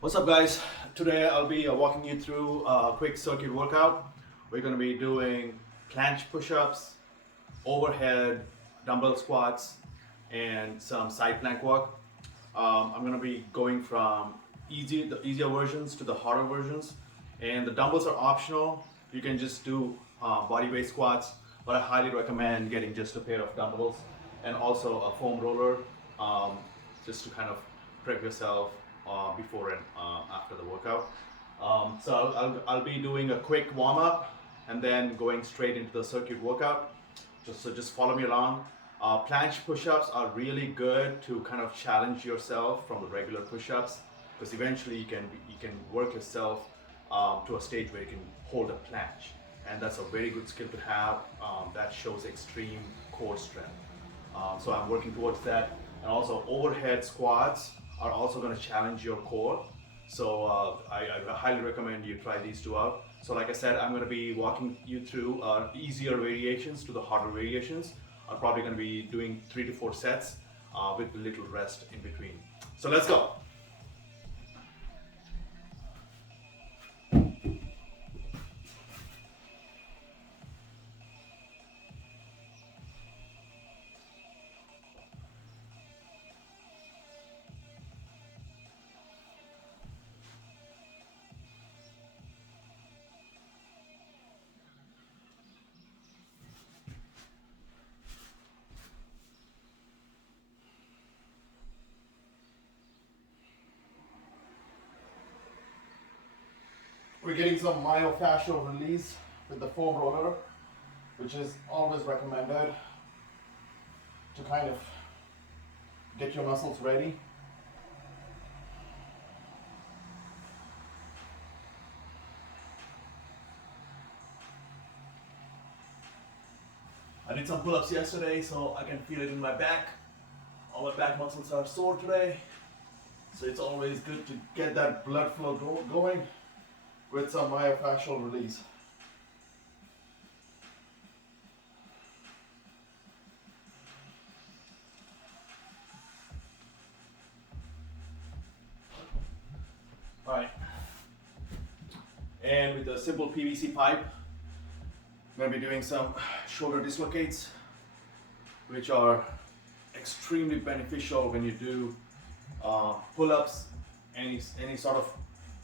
What's up, guys? Today I'll be walking you through a quick circuit workout. We're going to be doing planche push-ups, overhead dumbbell squats, and some side plank work. I'm going to be going from the easier versions to the harder versions, and the dumbbells are optional. You can just do body weight squats, but I highly recommend getting just a pair of dumbbells and also a foam roller, just to kind of prep yourself before and after the workout. So I'll be doing a quick warm up and then going straight into the circuit workout. Just follow me along. Planche push-ups are really good to kind of challenge yourself from the regular push-ups, because eventually you can work yourself to a stage where you can hold a planche, and that's a very good skill to have. That shows extreme core strength. So I'm working towards that, and also overhead squats are also going to challenge your core. So I highly recommend you try these two out. So like I said, I'm going to be walking you through easier variations to the harder variations. I'm probably going to be doing 3 to 4 sets with a little rest in between. So let's go. We're getting some myofascial release with the foam roller, which is always recommended to kind of get your muscles ready. I did some pull-ups yesterday, so I can feel it in my back. All my back muscles are sore today, so it's always good to get that blood flow going with some myofascial release. All right, and with a simple PVC pipe, I'm going to be doing some shoulder dislocates, which are extremely beneficial when you do pull-ups, any sort of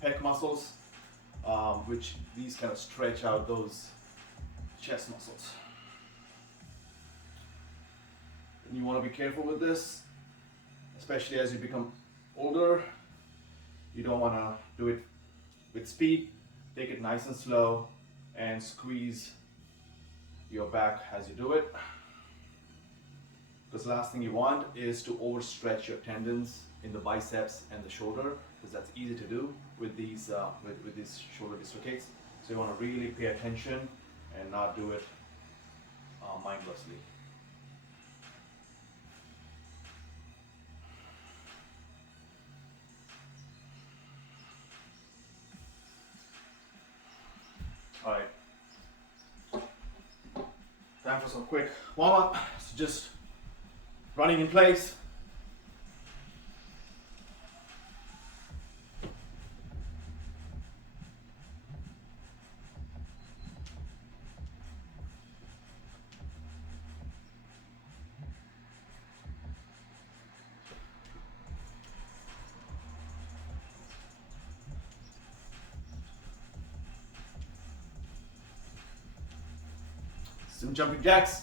pec muscles, which these kind of stretch out those chest muscles. And you want to be careful with this, especially as you become older. You don't want to do it with speed. Take it nice and slow and squeeze your back as you do it, because the last thing you want is to overstretch your tendons in the biceps and the shoulder, because that's easy to do with these shoulder dislocates. So you want to really pay attention and not do it mindlessly. All right, time for some quick warm up. So just running in place. Some jumping jacks.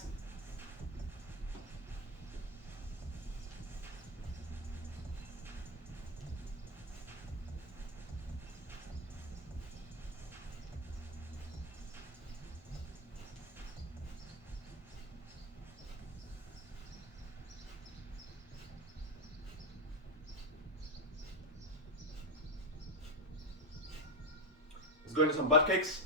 Let's go into some butt kicks.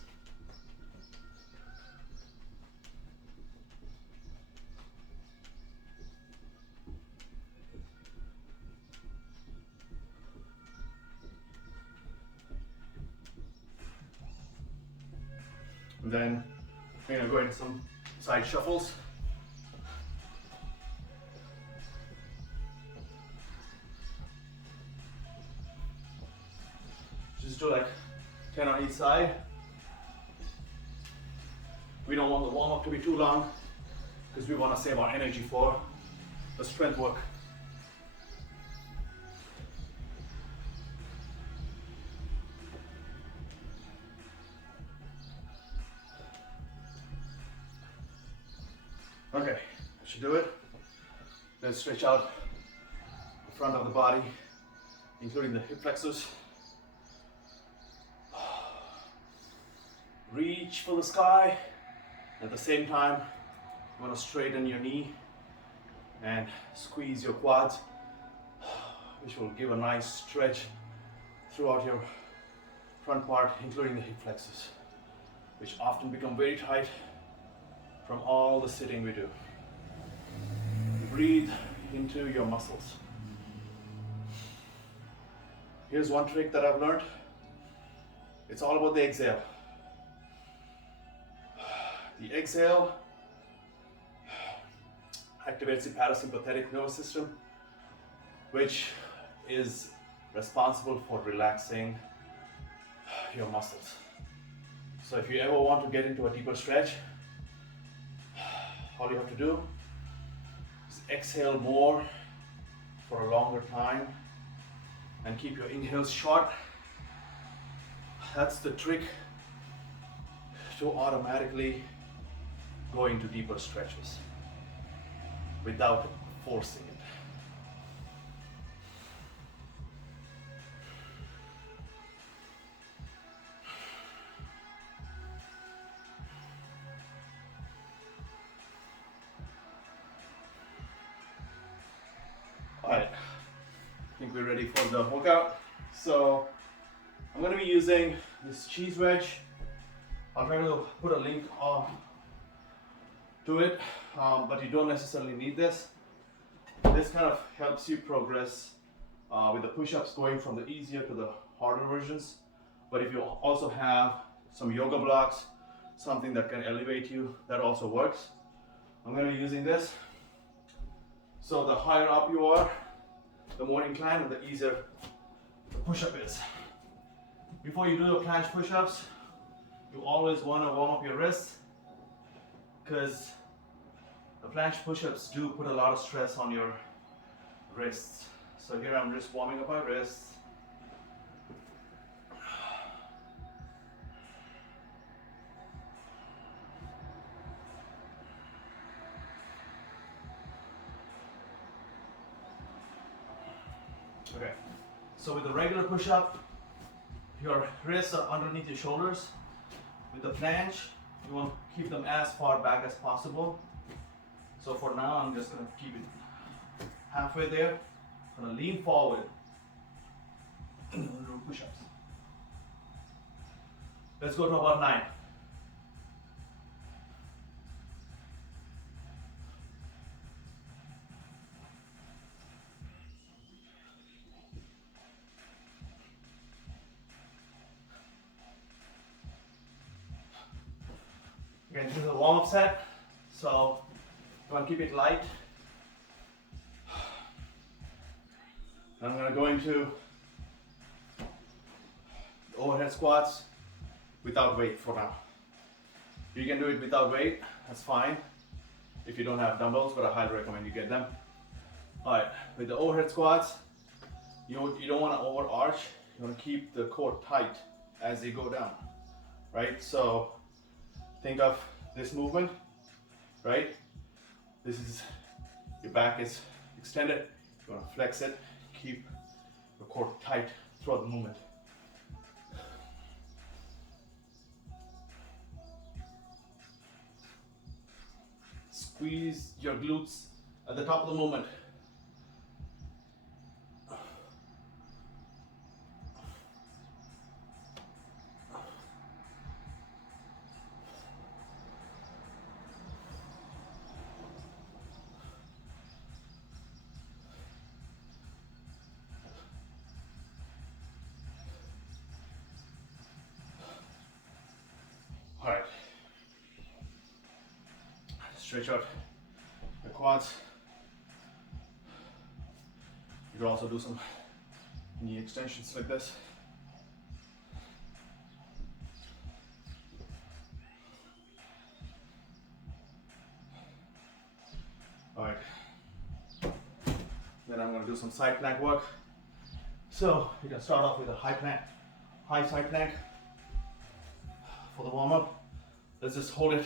And then we're going to go into some side shuffles. Just do like 10 on each side. We don't want the warm up to be too long because we want to save our energy for the strength work. Okay, that should do it. Then stretch out the front of the body, including the hip flexors. Reach for the sky. At the same time, you want to straighten your knee and squeeze your quads, which will give a nice stretch throughout your front part, including the hip flexors, which often become very tight from all the sitting we do. Breathe into your muscles. Here's one trick that I've learned. It's all about the exhale. The exhale activates the parasympathetic nervous system, which is responsible for relaxing your muscles. So if you ever want to get into a deeper stretch, all you have to do is exhale more for a longer time and keep your inhales short. That's the trick to automatically go into deeper stretches without forcing it. Alright, I think we're ready for the workout. So I'm going to be using this cheese wedge. I'll try to put a link to it, but you don't necessarily need this. This kind of helps you progress with the push-ups, going from the easier to the harder versions. But if you also have some yoga blocks, something that can elevate you, that also works. I'm going to be using this. So the higher up you are, the more inclined and the easier the push-up is. Before you do the planche push-ups, you always want to warm up your wrists, because the planche push-ups do put a lot of stress on your wrists. So here I'm just warming up my wrists. Okay, so with the regular push-up, your wrists are underneath your shoulders. With the planche, you want to keep them as far back as possible. So for now, I'm just going to keep it halfway there. I'm going to lean forward and do push-ups. Let's go to about 9. Again, this is a warm-up set, so you want to keep it light. I'm going to go into overhead squats without weight for now. You can do it without weight, that's fine. If you don't have dumbbells, but I highly recommend you get them. Alright, with the overhead squats, you don't want to overarch. You want to keep the core tight as you go down, right? So think of this movement, right? This is, your back is extended. You want to flex it, keep the core tight throughout the movement. Squeeze your glutes at the top of the movement. All right. Stretch out the quads. You can also do some knee extensions like this. All right. Then I'm going to do some side plank work. So you can start off with a high side plank for the warm up. Let's just hold it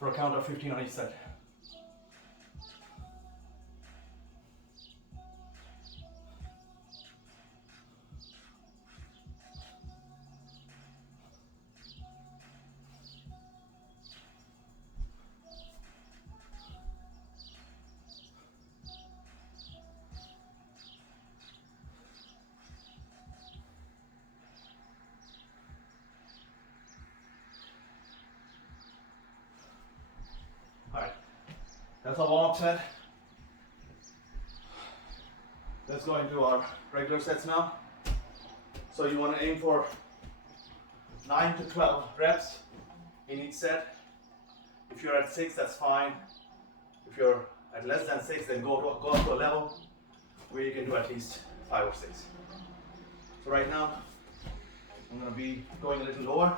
for a count of 15 on each side. Alright, that's our warm-up set. Let's go into our regular sets now. So you want to aim for 9 to 12 reps in each set. If you're at 6, that's fine. If you're at less than 6, then go up to a level where you can do at least 5 or 6. So right now, I'm going to be going a little lower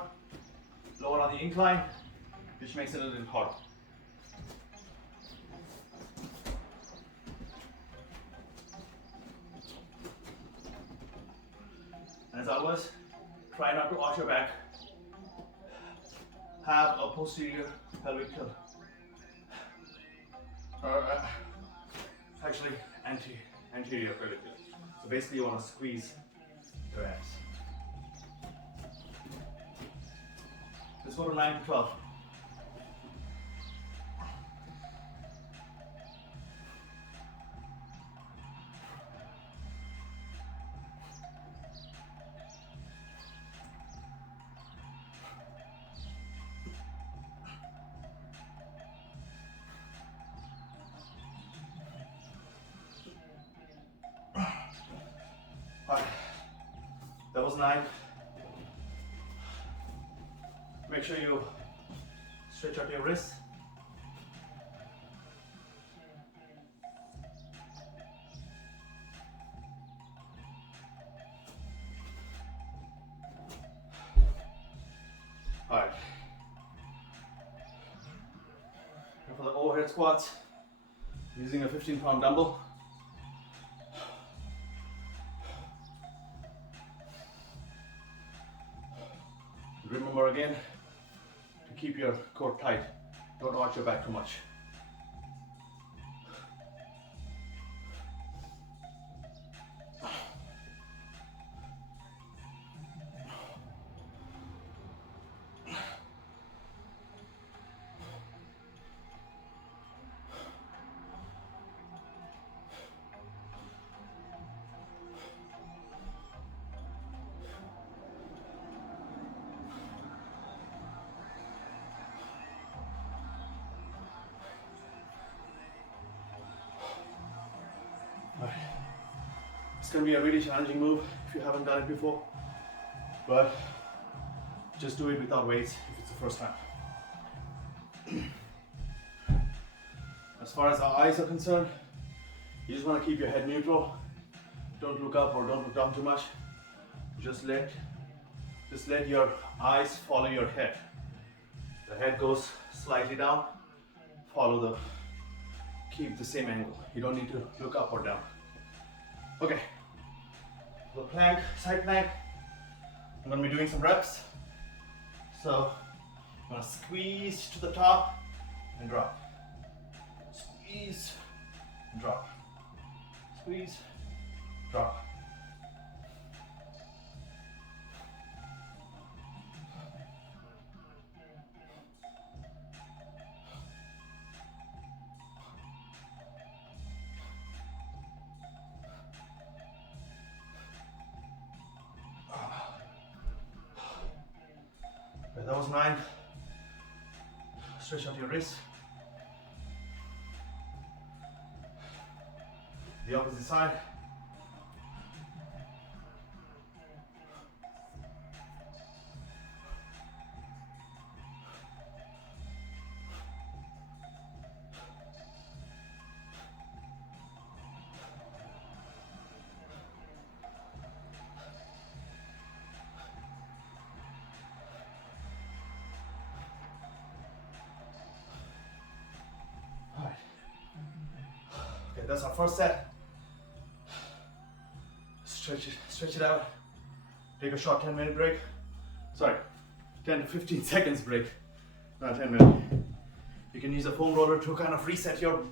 on the incline, which makes it a little harder. As always, try not to arch your back. Have a posterior pelvic tilt. Actually, anterior pelvic tilt. So basically you want to squeeze your abs. Let's go to 9 to 12. Alright, that was 9. Make sure you stretch out your wrists. Alright. And for the overhead squats, using a 15-pound dumbbell. Remember again to keep your core tight. Don't arch your back too much. It's going to be a really challenging move if you haven't done it before, but just do it without weights if it's the first time. As far as our eyes are concerned, you just want to keep your head neutral. Don't look up or don't look down too much. Just let your eyes follow your head. The head goes slightly down, keep the same angle. You don't need to look up or down. Okay, the plank, side plank, I'm going to be doing some reps. So I'm going to squeeze to the top and drop. Squeeze, drop. Squeeze, drop. That was 9. Stretch out your wrists. The opposite side. that's our first set. Stretch it out. Take a short 10-minute break. Sorry, 10 to 15 seconds break, not 10 minutes. You can use a foam roller to kind of reset your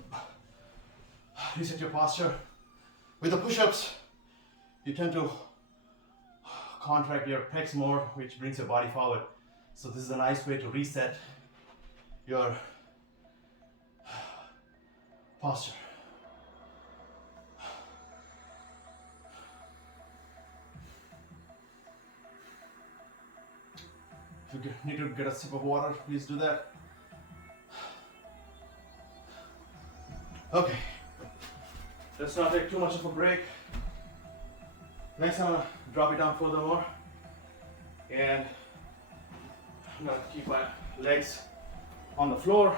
posture. With the push-ups, you tend to contract your pecs more, which brings your body forward. So this is a nice way to reset your posture. If you need to get a sip of water, please do that. Okay, let's not take too much of a break. Next, I'm gonna drop it down further more, and I'm gonna keep my legs on the floor.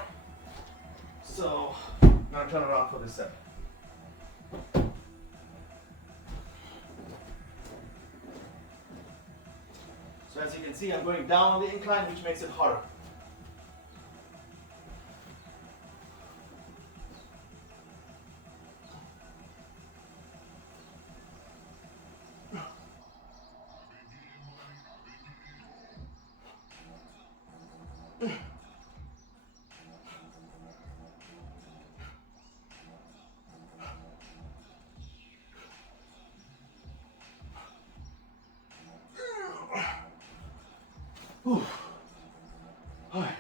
So I'm gonna turn around for this set. So as you can see, I'm going down on the incline, which makes it harder. Whew. All right.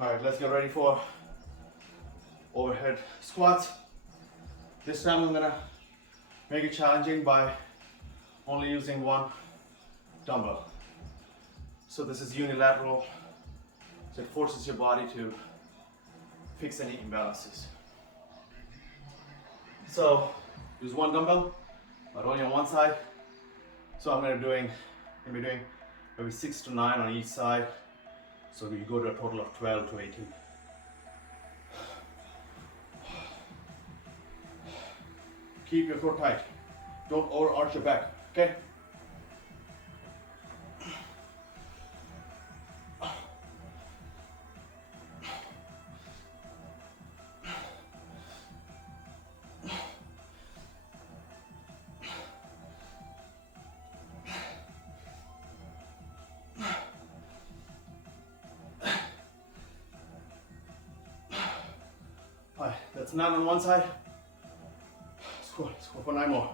All right, let's get ready for overhead squats. This time I'm gonna make it challenging by only using one dumbbell. So this is unilateral, so it forces your body to fix any imbalances. So use one dumbbell, but only on one side. So I'm gonna be doing maybe 6 to 9 on each side. So we go to a total of 12 to 18. Keep your core tight. Don't overarch your back, okay? Alright, that's 9 on one side. Let's go for 9 more.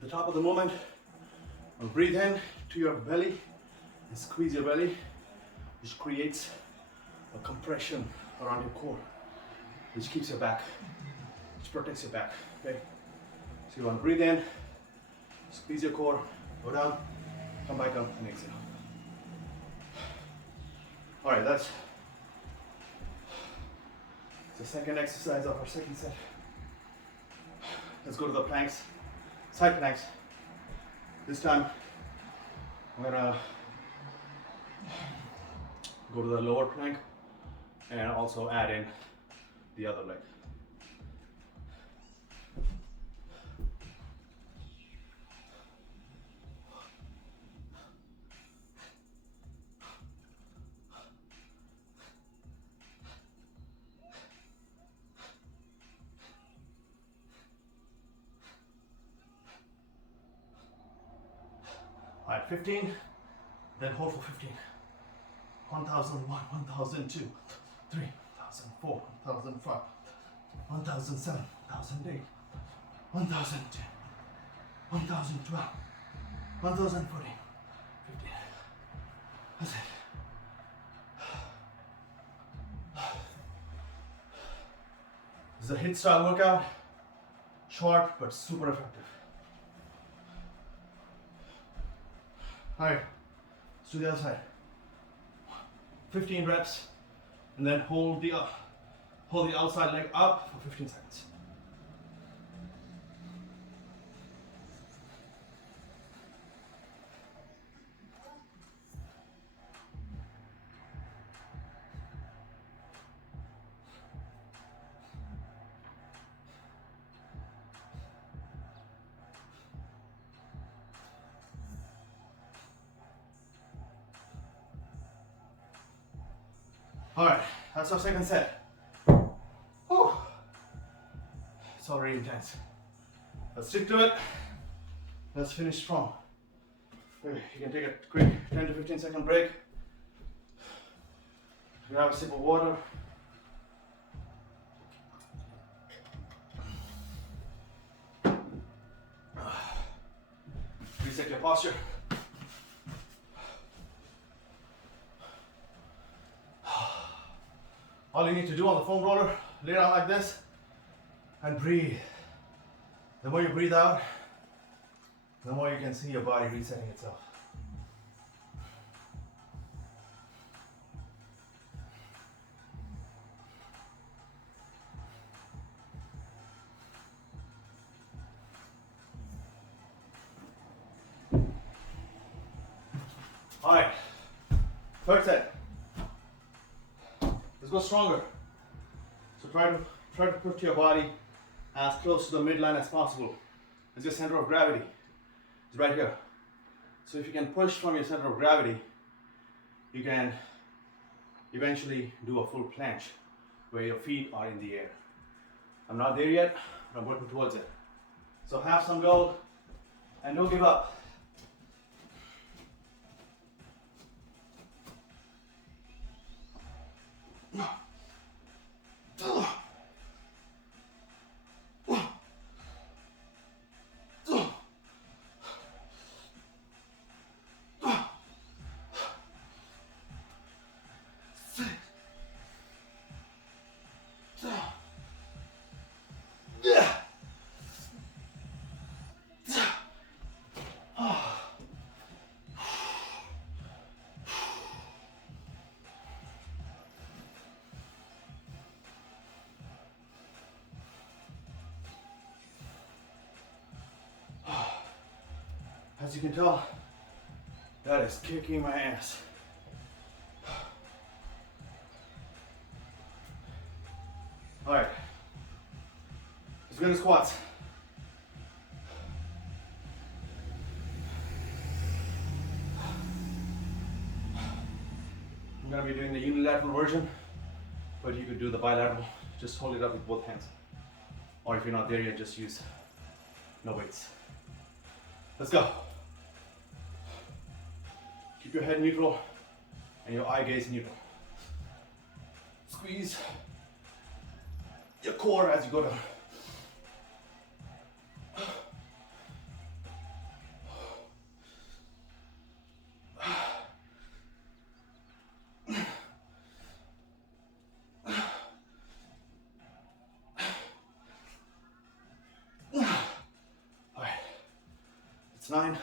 The top of the movement, breathe in to your belly and squeeze your belly, which creates a compression around your core, which keeps your back, which protects your back, okay? So you want to breathe in, squeeze your core, go down, come back up, and exhale. All right, that's the second exercise of our second set. Let's go to the planks, side planks. This time, I'm gonna go to the lower plank and also add in the other leg. All right, 15, then hold for 15. 1001, 1002, 3, 1004, 1005, 1007, 1008, 1010, 1012, 1014, 15. That's it. This is a HIIT style workout, short but super effective. All right, let's do the other side. 15 reps, and then hold the outside leg up for 15 seconds. All right, that's our second set. Whew. It's already intense. Let's stick to it. Let's finish strong. Okay, you can take a quick 10 to 15 second break. Grab a sip of water. Reset your posture. All you need to do on the foam roller, lay down like this and breathe. The more you breathe out, the more you can see your body resetting itself. All right, third set. Let's go stronger. So try to put your body as close to the midline as possible. It's your center of gravity. It's right here. So if you can push from your center of gravity, you can eventually do a full planche where your feet are in the air. I'm not there yet, but I'm working towards it. So have some go and don't give up. As you can tell, that is kicking my ass. All right, let's go to squats. I'm gonna be doing the unilateral version, but you could do the bilateral. Just hold it up with both hands. Or if you're not there yet, just use no weights. Let's go. Keep your head neutral and your eye gaze neutral. Squeeze your core as you go down. All right, it's 9.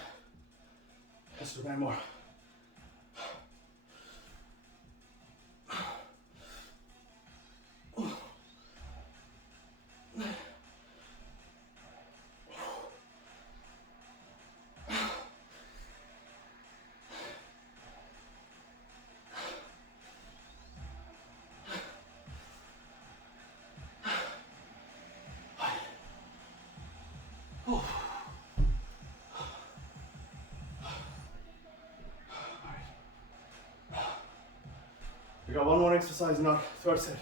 Let's do 9 more. We got one more exercise in our third set.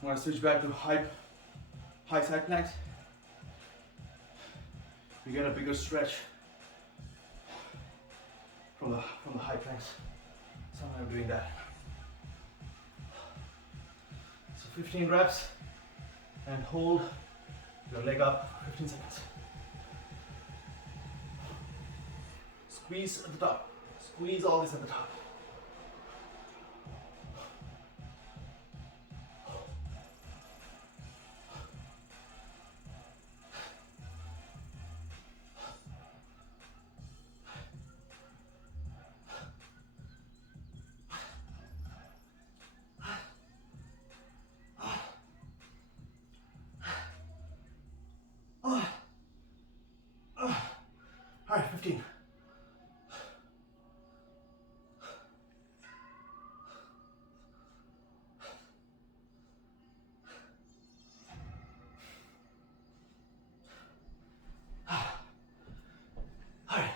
I'm going to switch back to high side planks. You get a bigger stretch from the high planks. So I'm doing that. So 15 reps and hold your leg up for 15 seconds. Squeeze at the top. Squeeze all this at the top. 15. All right.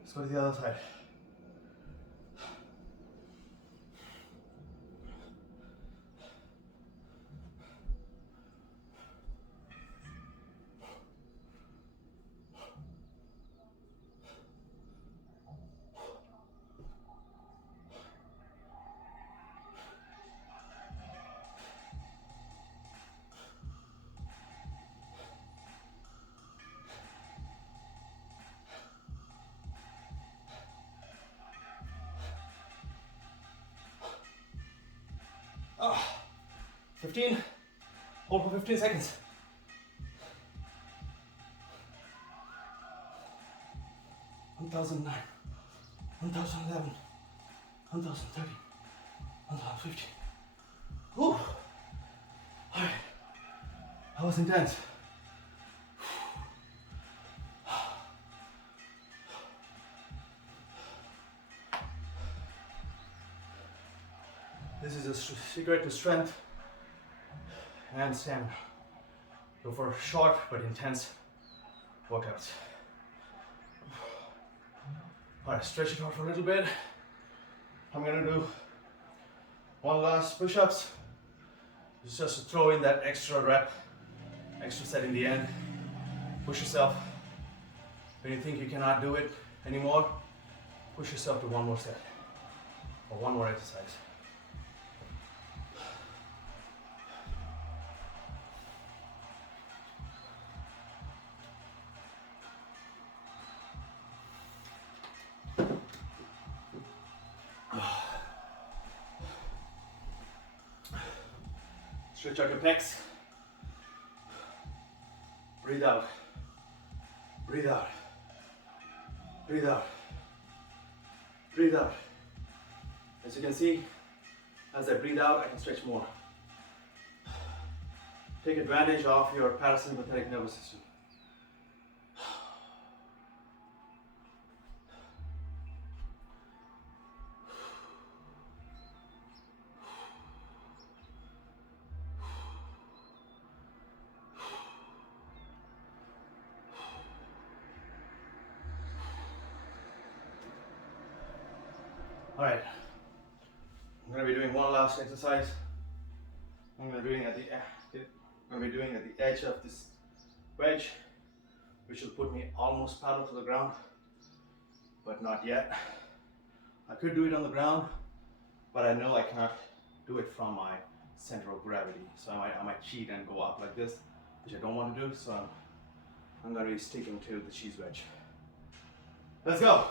Let's go to the other side. Oh, 15. Hold for 15 seconds. 1009, 1011, 1013, 1015. Whew. All right. That was intense. This is a secret to strength and stamina. Go for short but intense workouts. All right, stretch it out for a little bit. I'm gonna do one last push-ups. It's just to throw in that extra rep, extra set in the end. Push yourself. When you think you cannot do it anymore, push yourself to one more set or one more exercise. Stretch out your pecs. Breathe out. Breathe out. Breathe out. Breathe out. As you can see, as I breathe out, I can stretch more. Take advantage of your parasympathetic nervous system. All right, I'm going to be doing one last exercise. I'm going to be doing at the edge of this wedge, which will put me almost parallel to the ground, but not yet. I could do it on the ground, but I know I cannot do it from my center of gravity. So I might cheat and go up like this, which I don't want to do. So I'm going to be sticking to the cheese wedge. Let's go.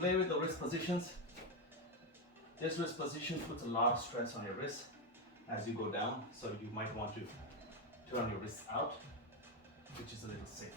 Play with the wrist positions. This wrist position puts a lot of stress on your wrist as you go down, so you might want to turn your wrists out, which is a little safer.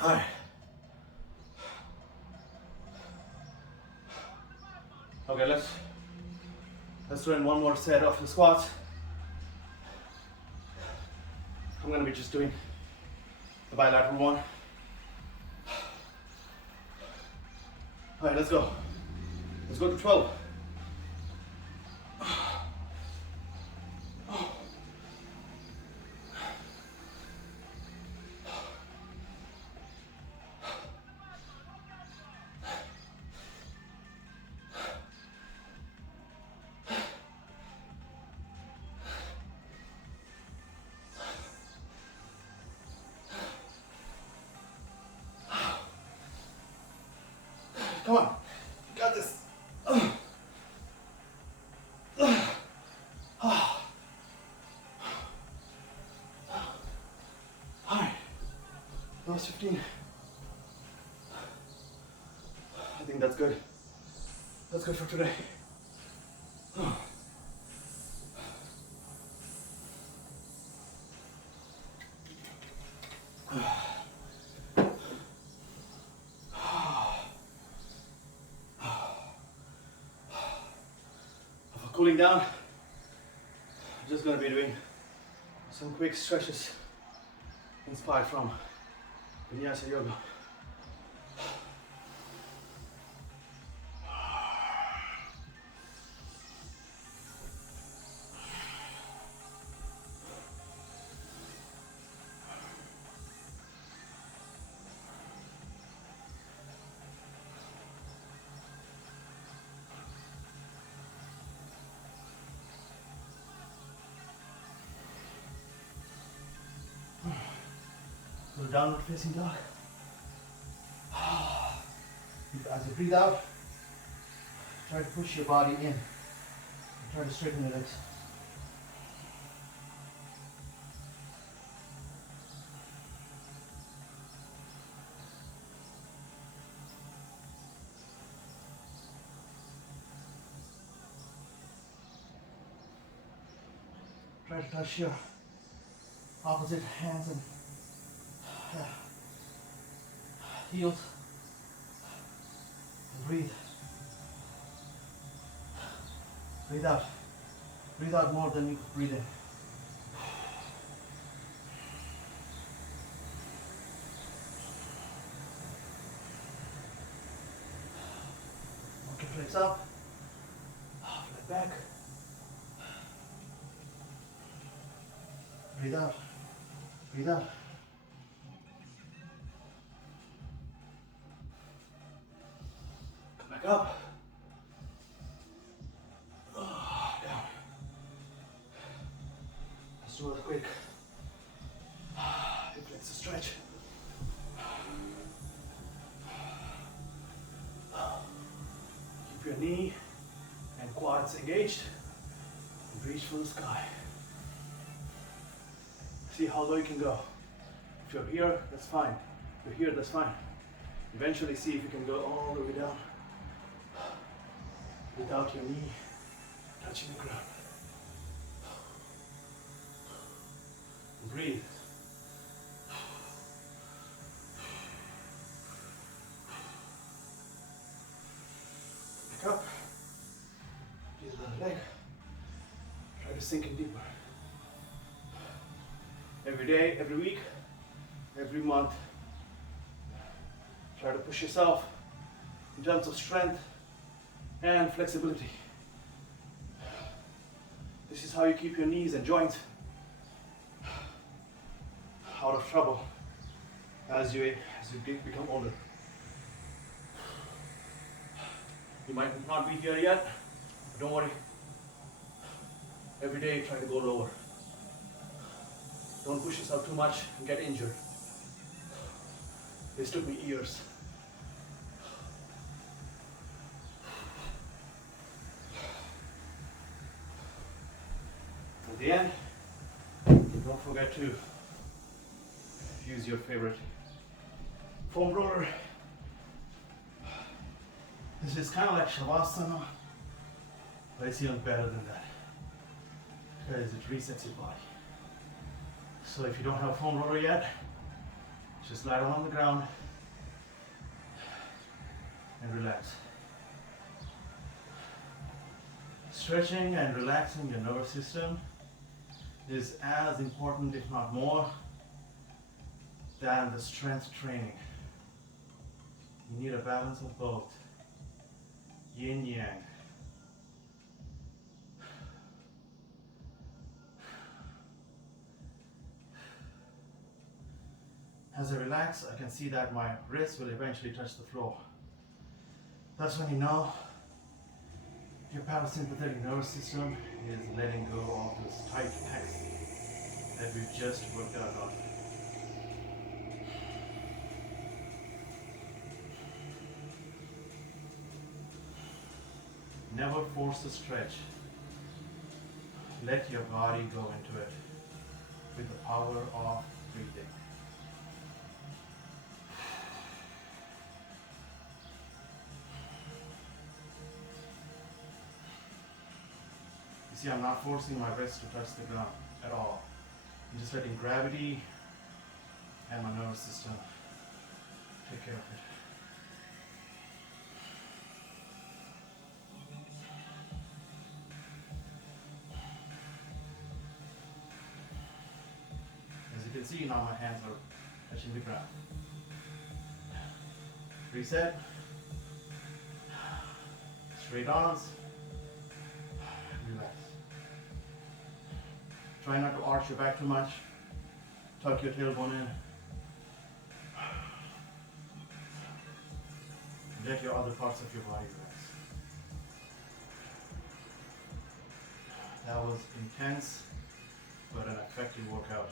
All right. Okay, let's do in one more set of the squats. I'm going to be just doing the bilateral one. All right, let's go. Let's go to 12. Come on, you got this. Alright, last 15. I think that's good. That's good for today. For cooling down, I'm just going to be doing some quick stretches inspired from Vinyasa Yoga. Little downward facing dog. As you breathe out, try to push your body in. Try to straighten your legs. Try to touch your opposite hands and heels. And breathe. Breathe out. Breathe out more than you breathe in. Walk your legs up. Flat back. Breathe out. Breathe out. Come back up. Down. Let's do a quick hip flexor stretch. Keep your knee and quads engaged. And reach for the sky. See how low you can go. If you're here, that's fine. If you're here, that's fine. Eventually see if you can go all the way down without your knee touching the ground. Breathe. Back up. Use the other leg. Try to sink in deeper. Every day, every week, every month. Try to push yourself in terms of strength and flexibility. This is how you keep your knees and joints out of trouble as you become older. You might not be here yet, but don't worry. Every day try to go lower. Don't push yourself too much and get injured. This took me years. At the end, don't forget to use your favorite foam roller. This is kind of like Shavasana, but it's even better than that because it resets your body. So if you don't have a foam roller yet, just lie down on the ground and relax. Stretching and relaxing your nervous system is as important, if not more, than the strength training. You need a balance of both. yin yang. As I relax, I can see that my wrist will eventually touch the floor. That's when you know your parasympathetic nervous system is letting go of those tight pecs that we've just worked out on. Never force a stretch. Let your body go into it with the power of breathing. You see, I'm not forcing my wrist to touch the ground at all. I'm just letting gravity and my nervous system take care of it. As you can see, now my hands are touching the ground. Reset. Straight arms. Relax. Try not to arch your back too much. Tuck your tailbone in. Let your other parts of your body relax. That was intense, but an effective workout.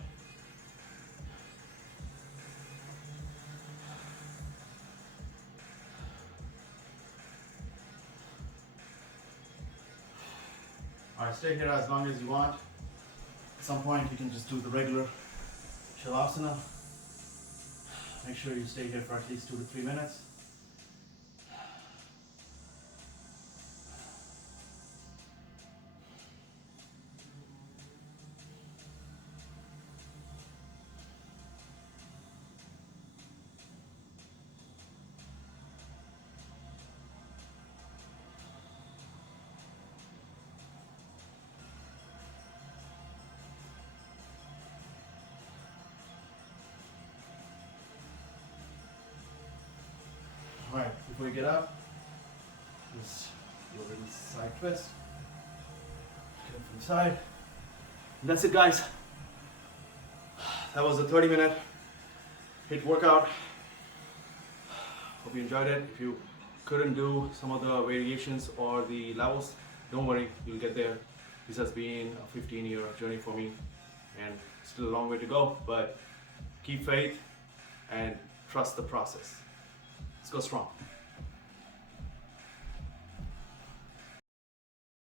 Alright, stay here as long as you want. At some point you can just do the regular Shavasana. Make sure you stay here for at least 2 to 3 minutes. Alright, before you get up, just do a little side twist. Get up from the side. And that's it, guys. That was a 30-minute HIIT workout. Hope you enjoyed it. If you couldn't do some of the variations or the levels, don't worry, you'll get there. This has been a 15-year journey for me and still a long way to go, but keep faith and trust the process. Let's go strong.